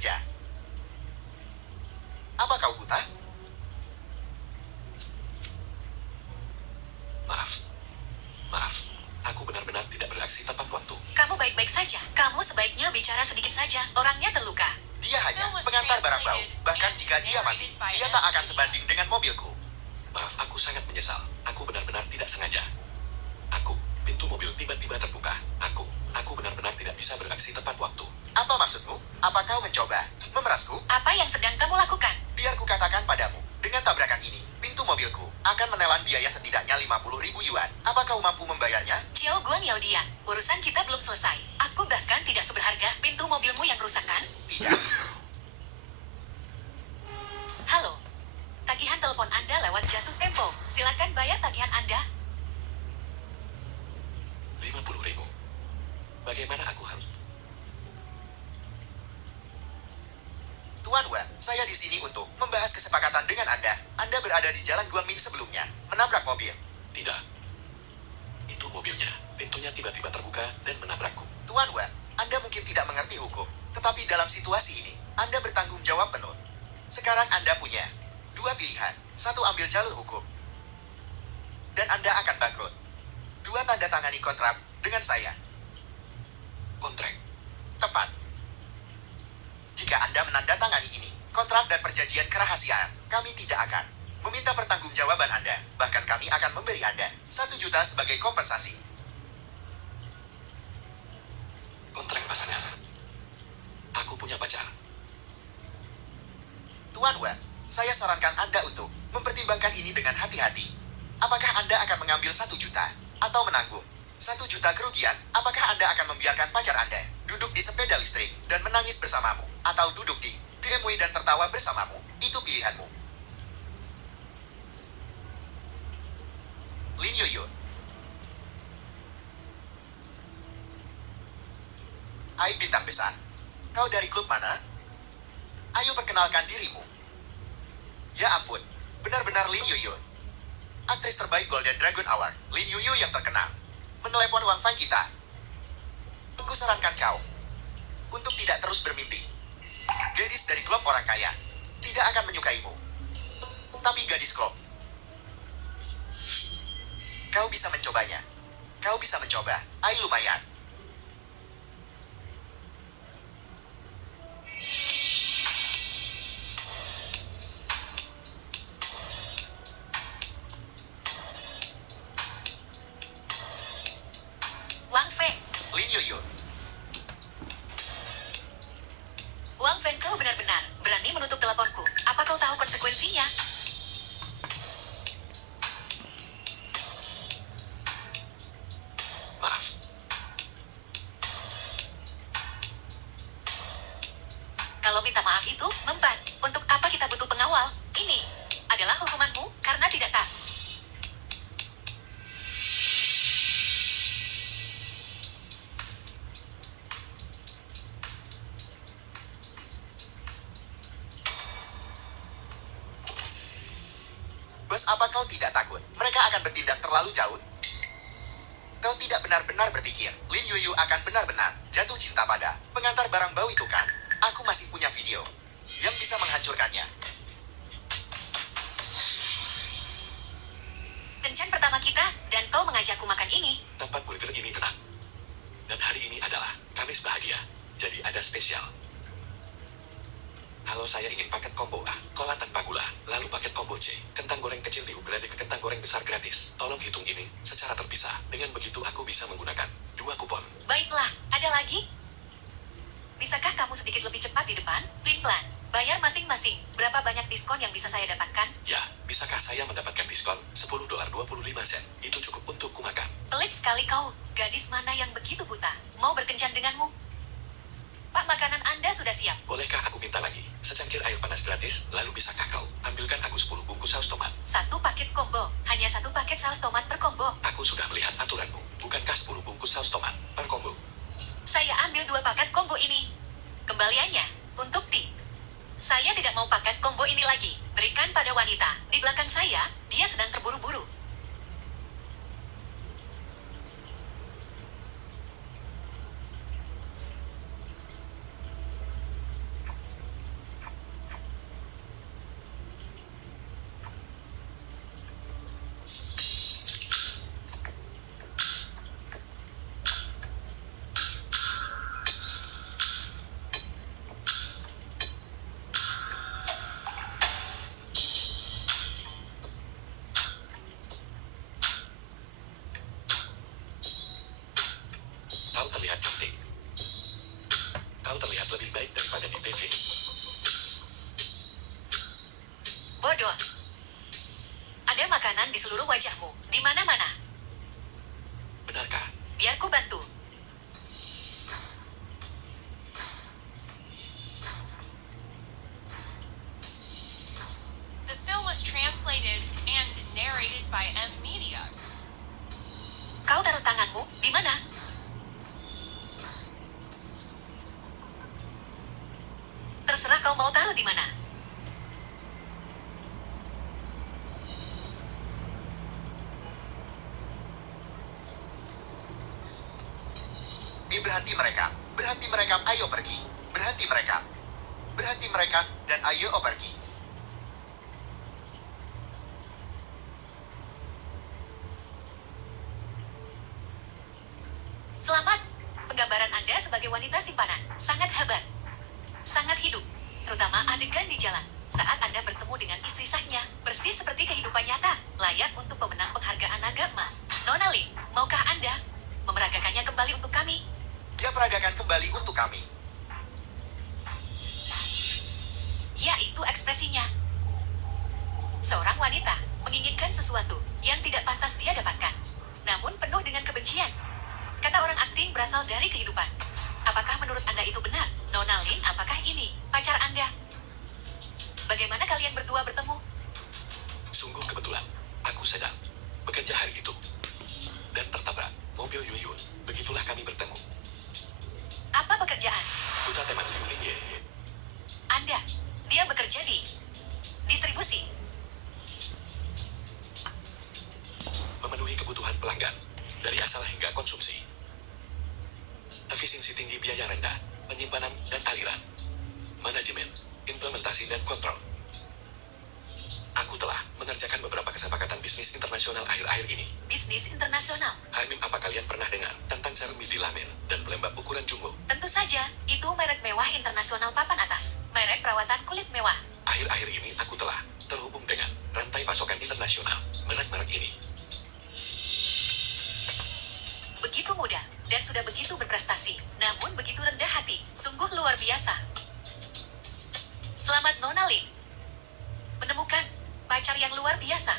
bekerja. Apa kau buta? Maaf, maaf. Aku benar-benar tidak bereaksi tepat waktu. Kamu baik-baik saja. Kamu sebaiknya bicara sedikit saja. Orangnya terluka. Dia hanya pengantar barang bau. Bahkan jika dia mati, dia tak akan sebanding dengan mobilku. Maaf, aku sangat menyesal. Aku benar-benar tidak sengaja. Pintu mobil tiba-tiba terbuka. Aku benar-benar tidak bisa bereaksi tepat waktu. Apa maksudmu? Apa kau mencoba memerasku? Apa yang sedang kamu lakukan? Biar ku katakan padamu, dengan tabrakan ini, pintu mobilku akan menelan biaya setidaknya 50.000 yuan. Apa kau mampu membayarnya? Jiao Guan Yao Dian, urusan kita belum selesai. Aku bahkan tidak seberharga pintu mobilmu yang rusak kan? Tidak. Halo. Tagihan telepon Anda lewat jatuh tempo. Silakan bayar tagihan Anda. 50.000. Bagaimana aku harus... Tuan Wan, saya di sini untuk membahas kesepakatan dengan Anda. Anda berada di Jalan Guangming sebelumnya, menabrak mobil. Tidak. Itu mobilnya. Pintunya tiba-tiba terbuka dan menabrakku. Tuan Wan, Anda mungkin tidak mengerti hukum, tetapi dalam situasi ini, Anda bertanggung jawab penuh. Sekarang Anda punya dua pilihan. Satu, ambil jalur hukum, dan Anda akan bangkrut. Dua, tanda tangani kontrak dengan saya. Kontrak. Tepat. Jika Anda menandatangani ini, kontrak dan perjanjian kerahasiaan, kami tidak akan meminta pertanggungjawaban Anda. Bahkan kami akan memberi Anda 1 juta sebagai kompensasi. Kontrak pasangan. Aku punya pacar. Tuan Wan, saya sarankan Anda untuk mempertimbangkan ini dengan hati-hati. Apakah Anda akan mengambil 1 juta atau menanggung 1 juta kerugian? Apakah Anda akan membiarkan pacar Anda duduk di sepeda listrik dan menangis bersamamu, atau duduk di BMW dan tertawa bersamamu? Itu pilihanmu. Lin Yuyun. Hai bintang besar. Kau dari klub mana? Ayo perkenalkan dirimu. Ya ampun, benar-benar Lin Yuyun. Aktris terbaik Golden Dragon Award, Lin Yuyu yang terkenal. Menelepon Wang Fang kita. Aku sarankan kau untuk tidak terus bermimpi. Gadis dari klub orang kaya tidak akan menyukaimu. Tapi gadis klub, kau bisa mencobanya. Kau bisa mencoba. Ai lumayan. Wang Feng. Lin Yuyun. Wang Feng, kau benar-benar berani menutup teleponku. Apa kau tahu konsekuensinya? Maaf. Kalau minta maaf itu memban. Untuk apa kita butuh pengawal? Ini adalah hukumanmu karena tidak taat. Bos, apa kau tidak takut mereka akan bertindak terlalu jauh? Kau tidak benar-benar berpikir Lin Yuyu akan benar-benar jatuh cinta pada pengantar barang bau itu kan? Aku masih punya video yang bisa menghancurkannya. Kencan pertama kita, dan kau mengajakku makan ini. Tempat burger ini enak. Dan hari ini adalah Kamis bahagia. Jadi ada spesial. Halo, saya ingin paket combo A, cola tanpa gula, lalu paket combo C, kentang goreng kecil di-upgrade ke kentang goreng besar gratis. Tolong hitung ini secara terpisah. Dengan begitu aku bisa menggunakan 2 kupon. Baiklah, ada lagi? Bisakah kamu sedikit lebih cepat di depan? Plan. Bayar masing-masing. Berapa banyak diskon yang bisa saya dapatkan? Ya, bisakah saya mendapatkan diskon $10.25? Itu cukup untuk ku makan. Pelit sekali kau. Gadis mana yang begitu buta? Mau berkencan denganmu? Pak, makanan Anda sudah siap. Bolehkah aku minta lagi? Secangkir air panas gratis, lalu bisakah kau ambilkan aku 10 bungkus saus tomat? 1 paket combo. Hanya 1 paket saus tomat per combo. Aku sudah melihat aturanmu. Bukankah 10 bungkus saus tomat per combo? Saya ambil 2 paket combo ini. Kembaliannya untuk tip. Saya tidak mau paket combo ini lagi. Berikan pada wanita di belakang saya. Dia sedang terburu-buru. Terserah kau mau taruh di mana. Berhenti mereka. Berhenti mereka, ayo pergi. Berhenti mereka. Berhenti mereka, dan ayo pergi. Selamat. Penggambaran Anda sebagai wanita simpanan sangat hebat. Sangat hidup. Terutama adegan di jalan. Saat Anda bertemu dengan istri sahnya, persis seperti kehidupan nyata. Layak untuk pemenang penghargaan naga emas. Nona Lin, maukah Anda memeragakannya kembali untuk kami? Dia peragakan kembali untuk kami. Ya, itu ekspresinya. Seorang wanita menginginkan sesuatu yang tidak pantas dia dapatkan, namun penuh dengan kebencian. Kata orang akting berasal dari kehidupan. Apakah menurut Anda itu benar? Nona Lin, apakah ini pacar Anda? Bagaimana kalian berdua bertemu? Sungguh kebetulan, aku sedang bekerja hari itu. Dan tertabrak mobil Yuyun. Begitulah kami bertemu. Apa pekerjaan Duta teman Liu Lingye. Anda? Dia bekerja di distribusi. Memenuhi kebutuhan pelanggan, dari asal hingga konsumsi. Efisiensi tinggi, biaya rendah, penyimpanan dan aliran. Manajemen, implementasi dan kontrol. Aku telah mengerjakan beberapa kesepakatan bisnis internasional akhir-akhir ini. Bisnis internasional. Hamim, apa kalian pernah dengar tentang serum Midilamin dan pelembab ukuran jumbo? Tentu saja, itu merek mewah internasional papan atas. Merek perawatan kulit mewah. Akhir-akhir ini aku telah terhubung dengan rantai pasokan internasional merek-merek ini. Begitu muda, dan sudah begitu berprestasi, namun begitu rendah hati, sungguh luar biasa. Selamat Nona Lin. Menemukan pacar yang luar biasa.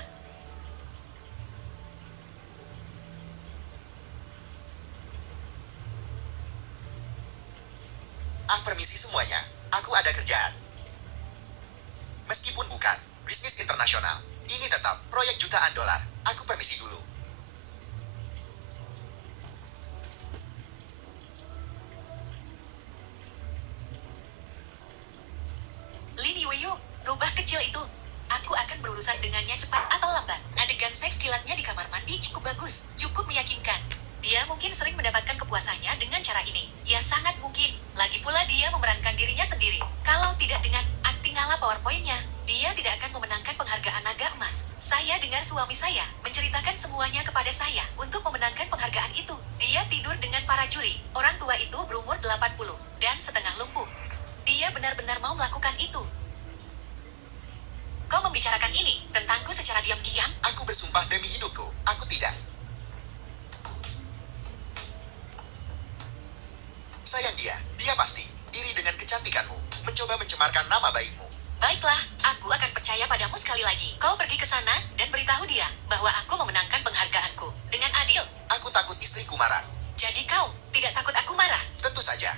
Permisi semuanya. Aku ada kerjaan. Meskipun bukan bisnis internasional, ini tetap proyek jutaan dolar. Aku permisi dulu. Lin Yuyu, rubah kecil itu. Aku akan berurusan dengannya cepat atau lambat. Adegan seks kilatnya di kamar mandi cukup bagus, cukup meyakinkan. Dia mungkin sering mendapatkan kepuasannya dengan cara ini. Ya sangat mungkin. Lagi pula dia memerankan dirinya sendiri. Kalau tidak dengan akting ala PowerPoint-nya, dia tidak akan memenangkan penghargaan naga emas. Saya dengar suami saya menceritakan semuanya kepada saya untuk memenangkan penghargaan itu. Dia tidur dengan para juri. Orang tua itu berumur 80 dan setengah lumpuh. Dia benar-benar mau melakukan itu. Kau membicarakan ini tentangku secara diam-diam? Aku bersumpah demi hidupku, aku tidak. Sayang dia pasti iri dengan kecantikanmu, mencoba mencemarkan nama baikmu. Baiklah, aku akan percaya padamu sekali lagi. Kau pergi ke sana dan beritahu dia bahwa aku memenangkan penghargaanku dengan adil. Aku takut istriku marah. Jadi kau tidak takut aku marah? Tentu saja.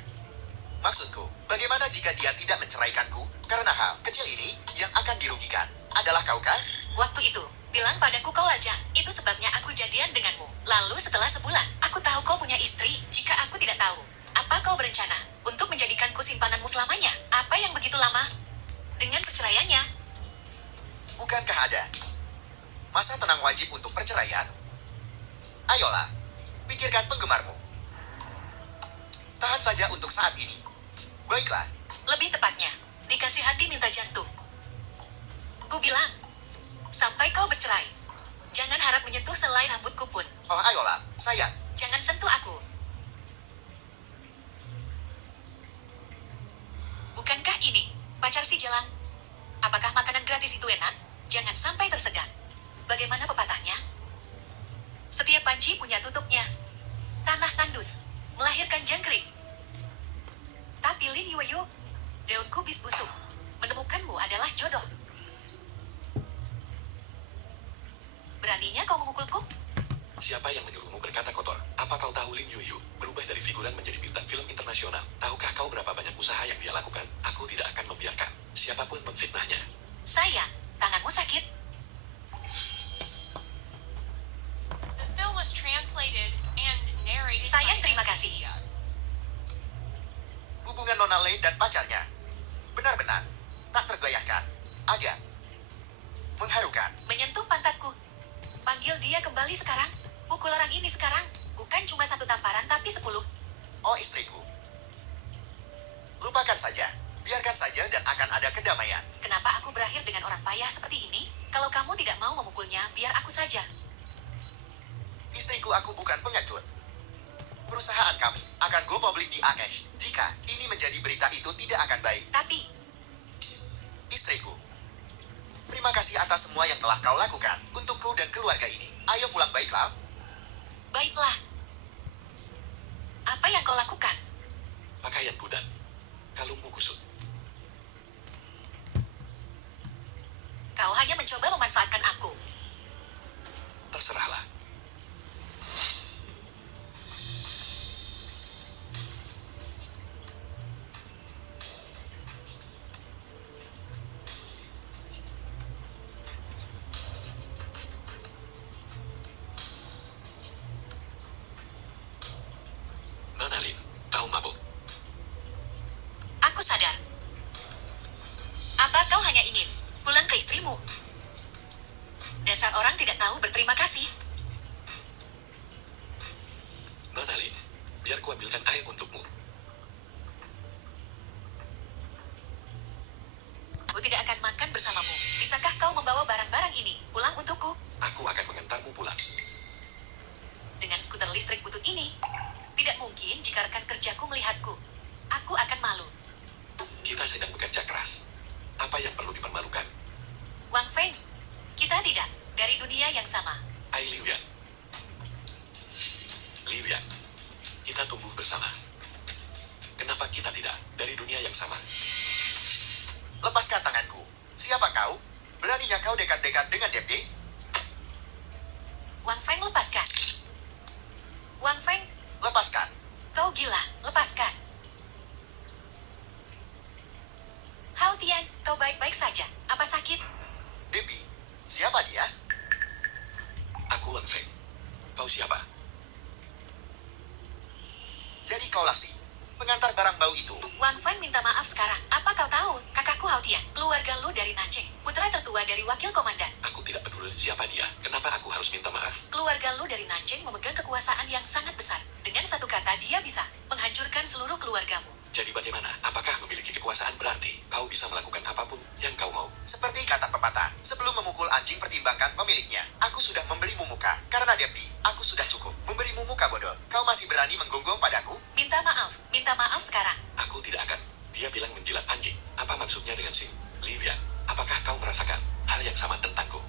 Maksudku, bagaimana jika dia tidak menceraikanku? Karena hal kecil ini yang akan dirugikan adalah kau kan? Waktu itu, bilang padaku kau lajang. Itu sebabnya aku jadian denganmu. Lalu setelah sebulan, aku tahu kau punya istri. Jika aku tidak tahu, apa kau berencana untuk menjadikanku simpananmu selamanya? Apa yang begitu lama? Dengan perceraiannya? Bukankah ada masa tenang wajib untuk perceraian? Ayolah, pikirkan penggemarmu. Tahan saja untuk saat ini. Baiklah, Lebih tepatnya, dikasih hati minta jantung. Ku bilang, sampai kau bercerai. Jangan harap menyentuh selai rambutku pun. oh ayolah, sayang. Jangan sentuh aku. Bukankah ini pacar si Jelang? Apakah makanan gratis itu enak? Jangan sampai tersedak. Bagaimana pepatahnya? Setiap panci punya tutupnya. Tanah tandus melahirkan jangkrik. Tapi Lin Yuyu, daun kubis busuk, menemukanmu adalah jodoh. Beraninya kau memukulku? Siapa yang menyuruhmu berkata kotor? Apa kau tahu Lin Yuyu berubah dari figuran menjadi bintang film internasional? Tahukah kau berapa banyak usaha yang dia lakukan? Aku tidak akan membiarkan siapapun memfitnahnya. Sayang, tanganmu sakit. The film was translated and narrated Sayang, by terima kasih. Anthony. Hubungan Nona Lei dan pacarnya benar-benar Oh istriku. Lupakan saja. Biarkan saja dan akan ada kedamaian. Kenapa aku berakhir dengan orang payah seperti ini? Kalau kamu tidak mau memukulnya, biar aku saja. Istriku, aku bukan pengecut. Perusahaan kami akan go public di Akesh. Jika ini menjadi berita, itu tidak akan baik. Tapi, Istriku, terima kasih atas semua yang telah kau lakukan untukku dan keluarga ini. Ayo pulang baiklah. baiklah. Apa yang kau lakukan? Pakaianku dan kalungmu kusut. Kau hanya mencoba memanfaatkan aku. Terserahlah. Nona Lin, kau mabuk. Aku sadar. Apa kau hanya ingin pulang ke istrimu? Dasar orang tidak tahu berterima kasih. Nona Lin, biar ku ambilkan air untukmu. Aku tidak akan makan bersamamu. Bisakah kau membawa barang-barang ini pulang untukku? Aku akan mengantarmu pulang. Dengan skuter listrik butut ini, tidak mungkin jika rekan kerjaku melihatku. Aku akan malu. Kita sedang bekerja keras. Apa yang perlu dipermalukan? Wang Feng, kita tidak dari dunia yang sama. Ai Liu Yan. Liu Yan, kita tumbuh bersama. Kenapa kita tidak dari dunia yang sama? Lepaskan tanganku. Siapa kau? Beraninya kau dekat-dekat dengan DP? Wang Feng, lepaskan. Wang Feng, Lepaskan. kau gila. Lepaskan. Hao Tian, kau baik-baik saja. Apa sakit? Debbie, siapa dia? Aku Wang Feng. Kau siapa? Jadi kaulah si pengantar barang bau itu. Wang Feng minta maaf sekarang. Apa kau tahu? Kakakku Hao Tian, keluarga lu dari Nanjing, putra tertua dari wakil komandan. Aku tidak peduli siapa dia. Kenapa aku harus minta maaf? Keluarga lu dari Nanjing memegang kekuasaan yang sangat besar. Dengan satu kata, dia bisa menghancurkan seluruh keluargamu. Jadi bagaimana? Apakah memiliki kekuasaan berarti kau bisa melakukan apapun yang kau mau? Seperti kata pepatah, sebelum memukul anjing pertimbangkan pemiliknya. Aku sudah memberimu muka. Karena Debbie, aku sudah cukup memberimu muka bodoh. Kau masih berani menggonggong padaku? Minta maaf sekarang. Aku tidak akan. Dia bilang menjilat anjing. Apa maksudnya dengan Sing? Liu Yan, apakah kau merasakan hal yang sama tentangku?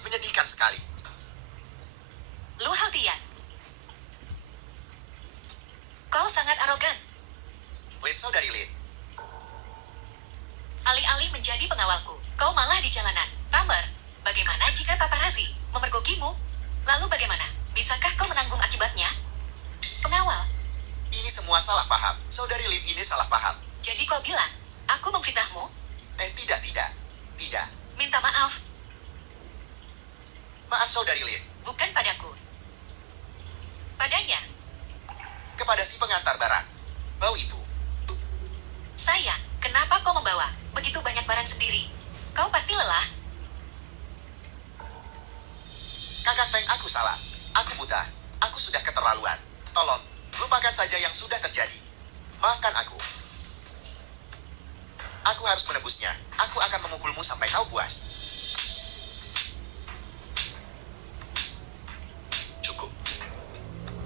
Menyedihkan sekali. Lu Hao Tian, kau sangat arogan. Lin, saudari Lin. Alih-alih menjadi pengawalku, kau malah di jalanan. Tamer, bagaimana jika paparazi memergokimu? Lalu bagaimana? Bisakah kau menanggung akibatnya? Pengawal, Ini semua salah paham. Saudari Lin ini salah paham. jadi kau bilang, aku memfitnahmu? Tidak. Tidak. Minta maaf, Maaf saudari Lin. bukan padaku. Padanya, Kepada si pengantar barang bau itu. sayang, kenapa kau membawa begitu banyak barang sendiri? Kau pasti lelah. Kakak Feng, aku salah. Aku buta. Aku sudah keterlaluan. Tolong, lupakan saja yang sudah terjadi. Maafkan aku. Aku harus menebusnya. Aku akan memukulmu sampai kau puas. Cukup.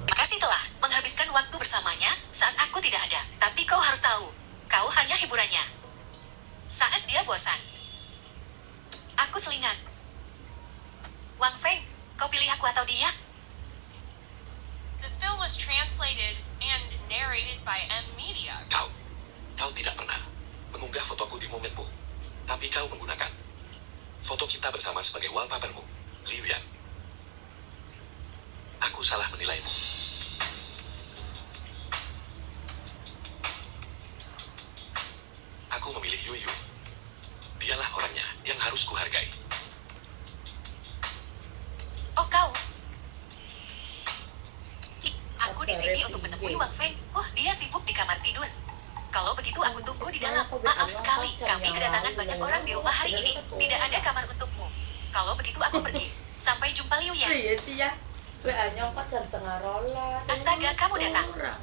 Terima kasih telah menghabiskan waktu bersamanya saat aku tidak ada. Tapi kau harus tahu, kau hanya hiburannya. Saat dia bosan, aku selingan. Wang Feng, kau pilih aku atau dia? The film was translated and narrated by M Media. Kau tidak pernah mengunggah fotoku di momenmu. Tapi kau menggunakan foto kita bersama sebagai wallpapermu. Liu Yan. Aku salah menilaimu. Aku memilih Yu Yu. Dialah orangnya yang harus kuhargai. Oh kau? Aku di sini untuk menemui Wang Feng. Oh, dia sibuk di kamar tidur. Kalau begitu aku tunggu di dalam. Maaf sekali, kami kedatangan banyak orang di rumah hari ini. Tidak ada kamar untukmu. Kalau begitu aku pergi. Sampai jumpa Liu Yan. Iya sih ya. WA nyokot jam 11:30. Astaga, kamu datang. Kurang.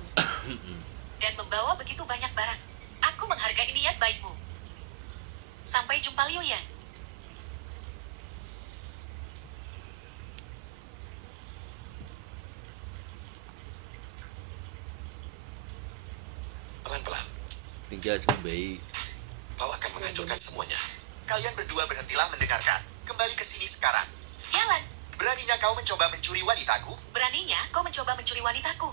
Dan membawa begitu banyak barang. Aku menghargai niat baikmu. Sampai jumpa Liu Yan. Pelan-pelan, Tinggal sampai kau akan menghancurkan semuanya. Kalian berdua berhentilah mendengarkan. Kembali ke sini sekarang. Sialan, Beraninya kau mencoba mencuri wanitaku? beraninya kau mencoba mencuri wanitaku.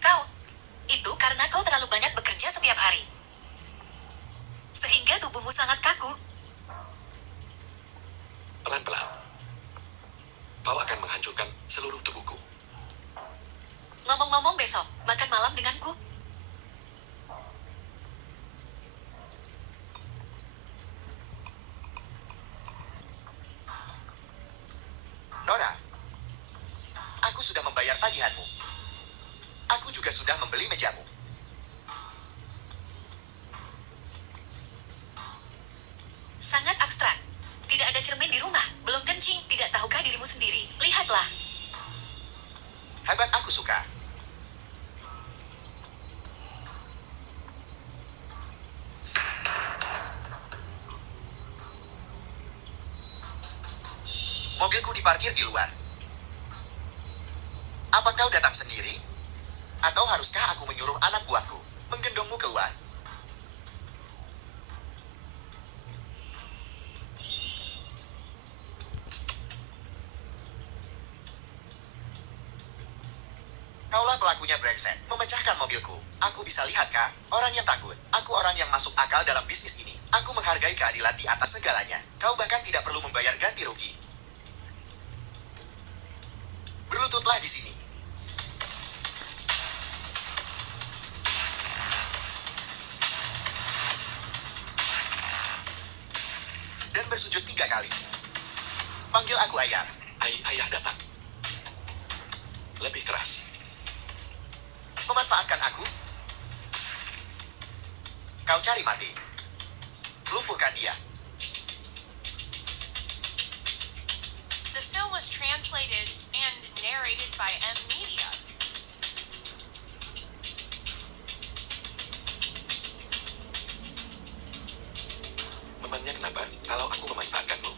Kau, itu karena kau terlalu banyak bekerja setiap hari. Sehingga tubuhmu sangat kaku. Pelan-pelan, kau akan menghancurkan seluruh tubuhku. Ngomong-ngomong besok, makan malam denganku. Nora, aku sudah membayar tagihanmu. Aku juga sudah membeli mejamu. Sangat abstrak. Tidak ada cermin di rumah, belum kencing, tidak tahukah dirimu sendiri? Lihatlah, Hebat, aku suka. Mobilku diparkir di luar. Apa kau datang sendiri? Atau haruskah aku menyuruh anak buahku menggendongmu keluar? Kaulah pelakunya, brengsek. Memecahkan mobilku. Aku bisa lihat, Kak. Orang yang takut. Aku orang yang masuk akal dalam bisnis ini. Aku menghargai keadilan di atas segalanya. Kau bahkan tidak perlu membayar ganti rugi. Berlututlah di sini. Dan bersujud 3 kali. Panggil aku ayah. Ayah datang. Lebih keras. Memanfaatkan aku? Kau cari mati. Lumpuhkan dia. The film was translated and narrated by M Media. Memangnya kenapa kalau aku memanfaatkanmu?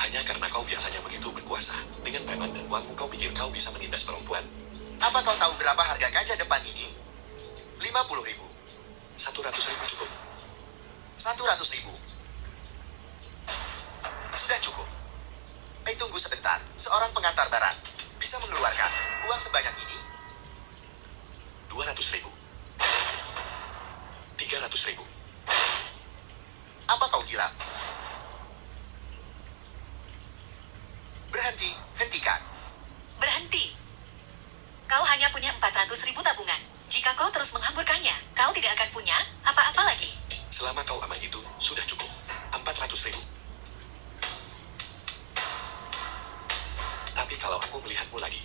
Hanya karena kau biasanya begitu berkuasa. Dengan preman dan uangmu kau pikir kau bisa menindas perempuan. Apa kau tahu berapa harga kaca depan ini? 50.000. 100.000 cukup. 100.000. Sudah cukup. Tunggu sebentar. Seorang pengantar barang bisa mengeluarkan uang sebanyak ini? 200.000. 300.000. Apa kau gila? Berhenti. Hentikan. berhenti. Kau hanya punya 400.000 tabungan. Jika kau terus menghamburkannya, kau tidak akan punya apa-apa lagi. Selama kau aman itu, sudah cukup. 400.000. Tapi kalau aku melihatmu lagi,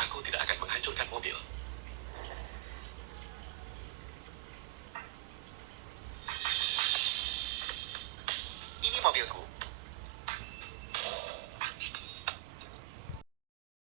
aku tidak akan menghancurkan mobil. Ini mobilku.